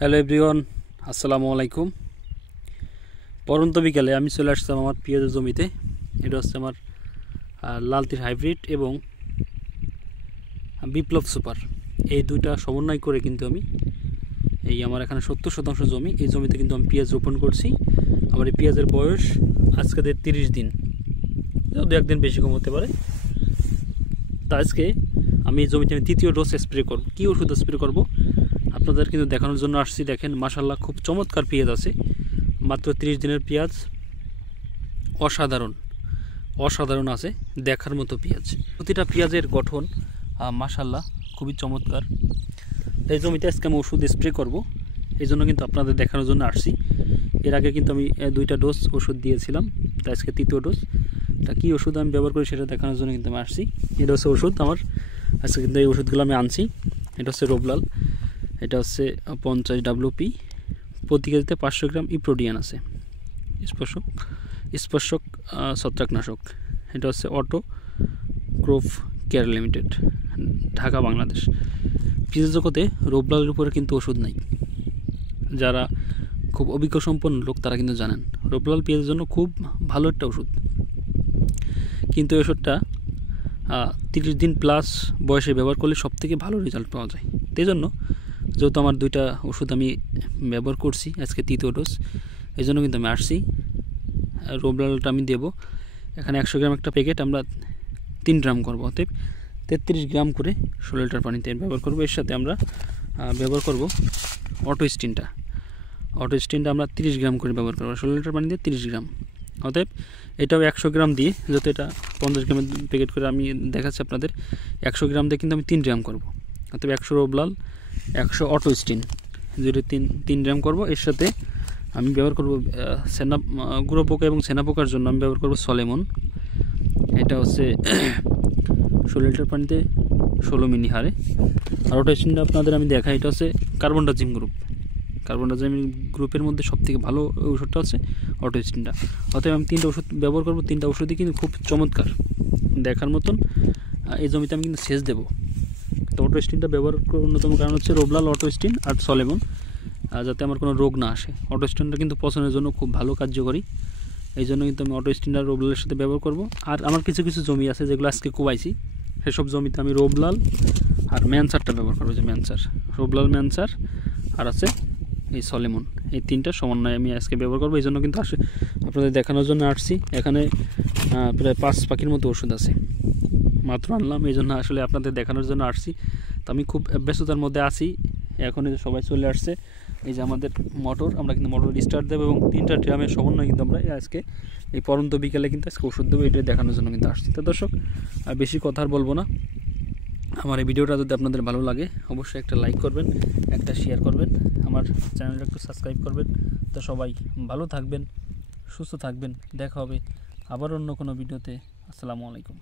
Hello everyone, আসসালামু আলাইকুম। পরন্ত বিকালে আমি চলে আসলাম আমার পেঁয়াজের জমিতে। এটা হচ্ছে আমার লালতির হাইব্রিড এবং বিপ্লব সুপার, এই দুইটা সমন্বয় করে কিন্তু আমি আমার এখানে 70% জমি, এই জমিতে কিন্তু আমি পেঁয়াজ রোপণ করছি। আমার এই পেঁয়াজের বয়স আজকে 30 দিন, দু একদিন বেশি কম হতে পারে। তা আজকে আমি এই জমিতে তৃতীয় ডোজ স্প্রে করব। কী ওষুধ স্প্রে করব আপনাদের কিন্তু দেখানোর জন্য আসছি। দেখেন মাশাআল্লাহ, খুব চমৎকার পেঁয়াজ আছে, মাত্র 30 দিনের পেঁয়াজ। অসাধারণ আছে, দেখার মতো পেঁয়াজ। প্রতিটা পেঁয়াজের গঠন মাশাআল্লাহ খুবই চমৎকার। এই জমিতে আজকে আমি ওষুধ স্প্রে করব, এই জন্য কিন্তু আপনাদের দেখানোর জন্য আসছি। এর আগে কিন্তু আমি 2টা ডোজ ওষুধ দিয়েছিলাম, তাই আজকে তৃতীয় ডোজ। তা কী ওষুধ আমি ব্যবহার করি সেটা দেখানোর জন্য কিন্তু আমি আসছি। এটা হচ্ছে ওষুধ আমার, আজকে কিন্তু এই ওষুধগুলো আমি আনছি। এটা হচ্ছে রোবলাল, এটা হচ্ছে 50 WP, প্রতি কেজিতে 500 গ্রাম ইপ্রোডিয়ান আছে। স্পর্শক ছত্রাকনাশক, এটা হচ্ছে auto crop care limited, Dhaka, Bangladesh. পেঁয়াজ জগতে রোবলালের উপরে কিন্তু ওষুধ নাই। যারা খুব অভিজ্ঞ সম্পন্ন লোক তারা কিন্তু জানেন রোবলাল পেঁয়াজের জন্য খুব ভালো একটা ওষুধ। কিন্তু এই ওষুধটা 30 দিন প্লাস বয়সে ব্যবহার করলে সবথেকে ভালো রেজাল্ট পাওয়া যায়। সেই জন্য যেহেতু আমার 2টা ওষুধ আমি ব্যবহার করছি, আজকে তৃতীয় ডোজ, এই জন্য কিন্তু আমি আসছি। রোবলালটা আমি দেবো এখানে 100 গ্রাম একটা প্যাকেট আমরা 3 গ্রাম করবো, অতএব 33 গ্রাম করে 16 লিটার পানিতে ব্যবহার করবো। এর সাথে আমরা ব্যবহার করব অটো স্টিনটা আমরা 30 গ্রাম করে ব্যবহার করবো, 16 লিটার পানিতে 30 গ্রাম। অতএব এটাও 100 গ্রাম দিয়ে, যত এটা 50 গ্রামের প্যাকেট করে আমি দেখাচ্ছি আপনাদের, 100 গ্রাম দিয়ে কিন্তু আমি 3 গ্রাম করবো। অতএব 100 রোবলাল, 100 অটো স্টিন, যেটা 3 গ্রাম করবো। এর সাথে আমি ব্যবহার করব গুঁড়ো পোকা এবং সেনা পোকার জন্য আমি ব্যবহার করব সলেমন। এটা হচ্ছে 16 লিটার পানিতে 16 মিলি হারে। আর অটো স্টিনটা আপনাদের আমি দেখাই, এটা হচ্ছে কার্বনডাজিম গ্রুপের মধ্যে সবথেকে ভালো ওষুধটা হচ্ছে অটো স্টিনটা। অতএব আমি 3টা ওষুধ ব্যবহার করব, 3টা ওষুধই কিন্তু খুব চমৎকার, দেখার মতন। এই জমিতে আমি কিন্তু সেচ দেবো। তো অটো স্টিনটা ব্যবহার করার অন্যতম কারণ হচ্ছে রোবলাল, অটো স্টিন আর সলেমন, যাতে আমার কোনো রোগ না আসে। অটো স্টিনটা কিন্তু পচনের জন্য খুব ভালো কার্যকরী, এই জন্য কিন্তু আমি অটো স্টিনটা রোবলালের সাথে ব্যবহার করব। আর আমার কিছু কিছু জমি আছে যেগুলো আজকে কুবাইছি, সেসব জমিতে আমি রোবলাল আর ম্যানসারটা ব্যবহার করবো, যে রোবলাল, ম্যানসার আর আছে এই সলেমন, এই 3টা সমন্বয় আমি আজকে ব্যবহার করবো। এই জন্য কিন্তু আপনাদের দেখানোর জন্য আসছি। এখানে প্রায় 5 পাখির মতো ওষুধ আছে, মাত্র আনলাম, এই জন্য আসলে আপনাদের দেখানোর জন্য আসছি। তো আমি খুব ব্যস্ততার মধ্যে আছি। এখন এই যে সবাই চলে আসছে, এই যে আমাদের মোটর, আমরা কিন্তু মোটর স্টার্ট দেবো এবং 3টা ড্রামের সমন্বয় কিন্তু আমরা আজকে এই পরন্ত বিকালে কিন্তু আজকে ওষুধ দেবো, এটা দেখানোর জন্য কিন্তু আসছি। তো দর্শক, আর বেশি কথা আর বলবো না। আমার এই ভিডিওটা যদি আপনাদের ভালো লাগে অবশ্যই একটা লাইক করবেন, একটা শেয়ার করবেন, আমার চ্যানেলটা একটু সাবস্ক্রাইব করবেন। তো সবাই ভালো থাকবেন, সুস্থ থাকবেন, দেখা হবে আবার অন্য কোনো ভিডিওতে। আসসালামু আলাইকুম।